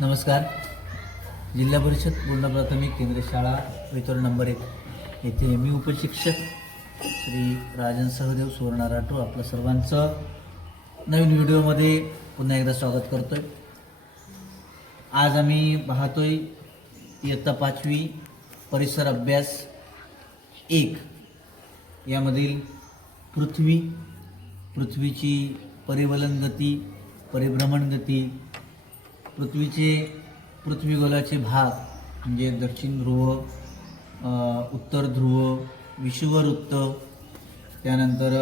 नमस्कार. जिल्हा परिषद पूर्ण प्राथमिक केंद्र शाळा वितरण नंबर 1 येथे मी उपशिक्षक श्री राजन सहदेव सुवर्ण राठोड आपलं सर्वांचं नवीन व्हिडिओमध्ये पुन्हा एकदा स्वागत करतोय. आज आम्ही पाहतोय इयत्ता 5वी परिसर अभ्यास 1 यामधील पृथ्वीची परिवलन गती, परिभ्रमण गती, पृथ्वीगोलाचे भाग म्हणजे दक्षिण ध्रुव, उत्तर ध्रुव, विषुववृत्त, त्यानंतर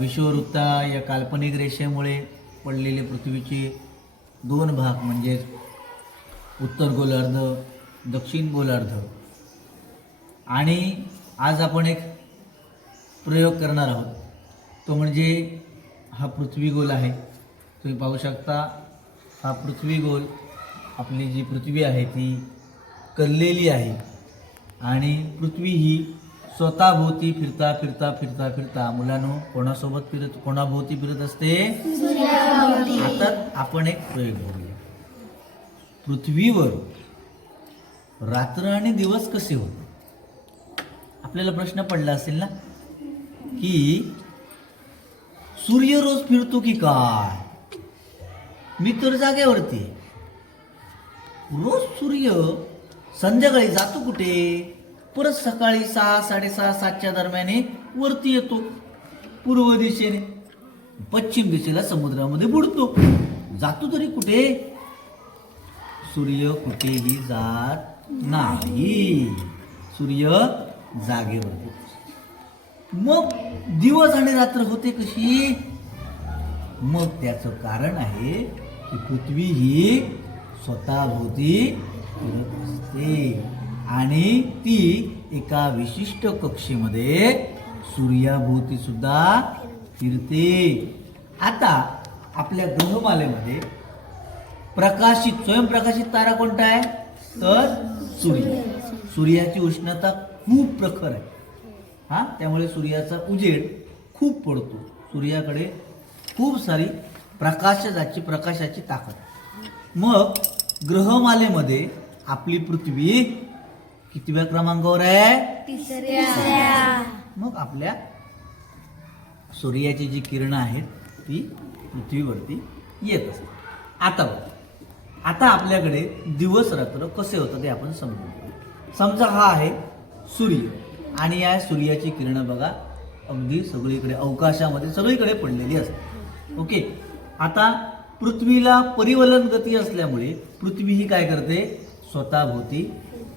विषुववृत्ता या काल्पनिक रेषेमुळे पडलेले पृथ्वीचे 2 भाग म्हणजे उत्तर गोलार्ध, दक्षिण गोलार्ध. आणि आज आपण एक प्रयोग करणार आहोत, तो म्हणजे हा पृथ्वीगोल आहे. तुम्ही पाहू शकता हा पृथ्वीगोल, आपली जी पृथ्वी आहे ती कललेली आहे आणि पृथ्वी ही स्वतःभोवती फिरता फिरता फिरता फिरता मुलांनो कोणाभोवती फिरत असते? सूर्याभोवती. आता आपण एक प्रयोग करूया. पृथ्वीवर रात्र आणि दिवस कसे होते? आपल्याला प्रश्न पडला असेल ना की सूर्य रोज फिरतो की काय? मी तर जागेवरती. रोज सूर्य संध्याकाळी जातो कुठे? परत सकाळी 6, 6:30, 7च्या दरम्याने वरती येतो पूर्व दिशेने, पश्चिम दिशेला समुद्रामध्ये बुडतो. जातो तरी कुठे? सूर्य कुठेही जात नाही. सूर्य जागेवरती. मग दिवस आणि रात्र होते कशी? मग त्याचं कारण आहे की पृथ्वी ही स्वतःभोवती फिरत असते आणि ती एका विशिष्ट कक्षेमध्ये सूर्याभोवती सुद्धा फिरते. आता आपल्या ग्रहमालेमध्ये स्वयंप्रकाशित तारा कोणता आहे? तर सूर्य. सूर्याची उष्णता खूप प्रखर आहे, त्यामुळे सूर्याचा उजेड खूप पडतो. सूर्याकडे खूप सारी प्रकाशाची ताकद. मग ग्रहमालेमध्ये आपली पृथ्वी कितव्या क्रमांकावर आहे? 3ऱ्या. मग आपल्या सूर्याची जी किरणं आहेत ती पृथ्वीवरती येत असतात. आता आपल्याकडे दिवस रात्र कसे होतं ते आपण समजून. समजा हा आहे सूर्य आणि या सूर्याची किरणं बघा अगदी सगळीकडे अवकाशामध्ये सगळीकडे पडलेली असते. ओके. आता पृथ्वीला परिवलन गती असल्यामुळे पृथ्वी ही काय करते? स्वतःभोवती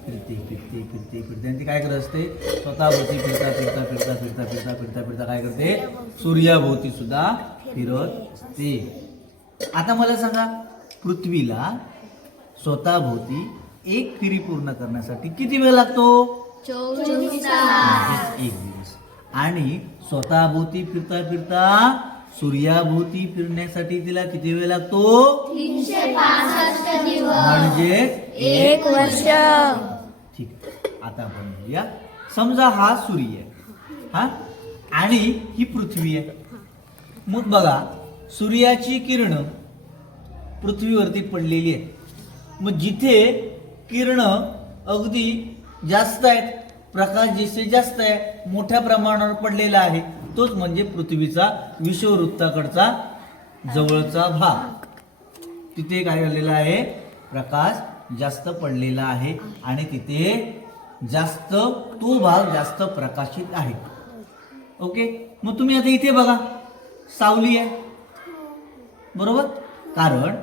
फिरते फिरते फिरते फिरते आणि ती काय करत असते? स्वतःभोवती फिरता फिरता फिरता फिरता फिरता फिरता फिरता काय करते? सूर्याभोवती सुद्धा फिरत असते. आता मला सांगा, पृथ्वीला स्वतःभोवती एक फेरी पूर्ण करण्यासाठी किती वेळ लागतो? 24 तास. 1 दिवस. आणि स्वतःभोवती फिरता फिरता सूर्याभोवती फिरण्यासाठी तिला किती वेळ लागतो? 365 दिवस म्हणजे 1 वर्ष. ठीक आहे. आता आपण म्हणूया, समजा हा सूर्य आहे आणि ही पृथ्वी आहे. मग बघा, सूर्याची किरण पृथ्वीवरती पडलेली आहे. मग जिथे किरणं अगदी जास्त आहेत, प्रकाश जिथे जास्त आहे, मोठ्या प्रमाणावर पडलेला आहे, तोच म्हणजे पृथ्वीचा विषुववृत्ताकडचा जवळचा भाग. तिथे काय झालेला आहे? प्रकाश जास्त पडलेला आहे आणि तिथे तो भाग जास्त प्रकाशित आहे. ओके. मग तुम्ही आता इथे बघा, सावली आहे बरोबर, कारण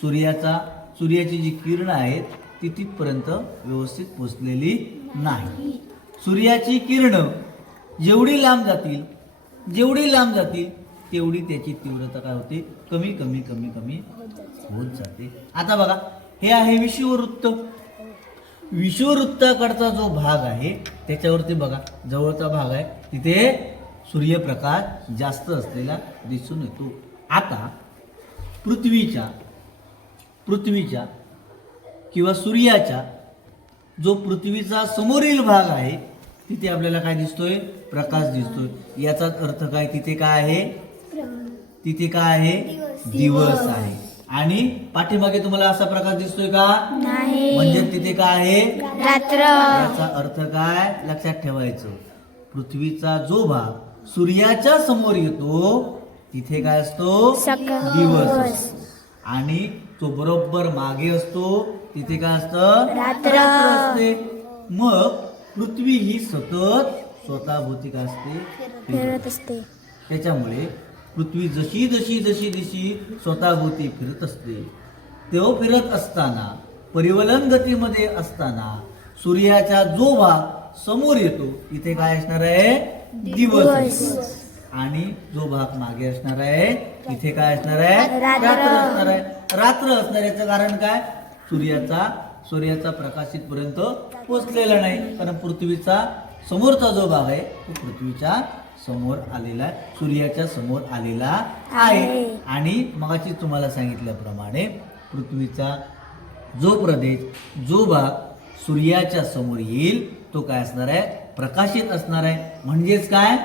सूर्याची जी किरण आहेत ती तिथपर्यंत व्यवस्थित पोचलेली नाही. सूर्याची किरण जेवढी लांब जातील तेवढी त्याची तीव्रता काय होते? कमी कमी कमी कमी होत जाते. आता बघा, हे आहे विषुववृत्त. विषुववृत्ताकडचा जो भाग आहे त्याच्यावरती बघा, जवळचा भाग आहे, तिथे सूर्यप्रकाश जास्त असलेला दिसून येतो. आता पृथ्वीच्या किंवा सूर्याच्या जो पृथ्वीचा समोरील भाग आहे तिथे आपल्याला काय दिसतोय? प्रकाश दिसतोय. याचा अर्थ काय? तिथे काय आहे? दिवस आहे. आणि पाठीमागे तुम्हाला असा प्रकाश दिसतोय का? नाही. म्हणजे तिथे काय आहे? रात्र. याचा अर्थ काय लक्षात ठेवायचं. पृथ्वीचा जो भाग सूर्याच्या समोर येतो तिथे काय असतो? दिवस असतो. आणि तो बरोबर मागे असतो तिथे काय असतं? रात्र असते. मग पृथ्वी ही सतत स्वतःभोवती काय असते? फिरत असते. त्याच्यामुळे पृथ्वी जशी जशी जशी जशी स्वतःभोवती फिरत असते तेव्हा फिरत असताना परिवलन गतीमध्ये असताना सूर्याचा जो भाग समोर येतो तिथे काय असणार आहे? दिवस असणार. आणि जो भाग मागे असणार आहे तिथे काय असणार आहे? रात्र. असणार आहे. रात्र असणार याचं कारण काय? सूर्याचा प्रकाश इथपर्यंत पोचलेला नाही, कारण पृथ्वीचा समोरचा जो भाग आहे तो पृथ्वीच्या समोर आलेला आहे, सूर्याच्या समोर आलेला आहे. आणि मगाशी तुम्हाला सांगितल्याप्रमाणे पृथ्वीचा जो प्रदेश जो भाग सूर्याच्या समोर येईल तो काय असणार आहे? प्रकाशित असणार आहे. म्हणजेच काय?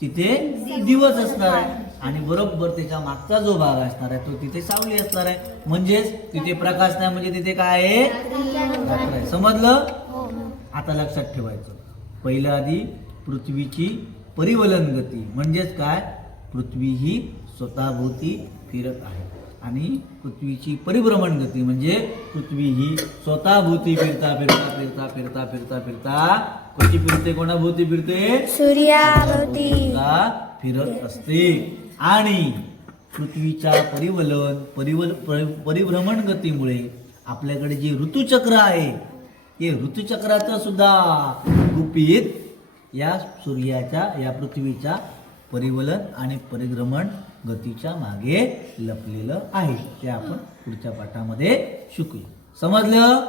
तिथे दिवस असणार आहे. आणि बरोबर त्याच्या मागचा जो भाग असणार आहे तो तिथे सावली असणार आहे. म्हणजेच तिथे प्रकाश नाही, म्हणजे तिथे काय आहे? रात्र आहे. समजलं? आता लक्षात ठेवायचं. पहिल्या आधी पृथ्वीची परिवलन गती म्हणजेच काय? पृथ्वी ही स्वतःभोवती फिरत आहे. आणि पृथ्वीची परिभ्रमण गती म्हणजे पृथ्वी ही स्वतःभोवती फिरता फिरता फिरता फिरता फिरता फिरता कशी फिरते? कोणाभोवती फिरते? सूर्याभोवती फिरत असते. आणि पृथ्वीच्या परिभ्रमण गतीमुळे आपल्याकडे जे ऋतुचक्र आहे हे ऋतुचक्राचं सुद्धा गुपित या सूर्याच्या या पृथ्वीच्या परिवलन आणि परिभ्रमण गतीच्या मागे लपलेलं आहे. ते आपण पुढच्या पाठामध्ये शिकूया. समजलं?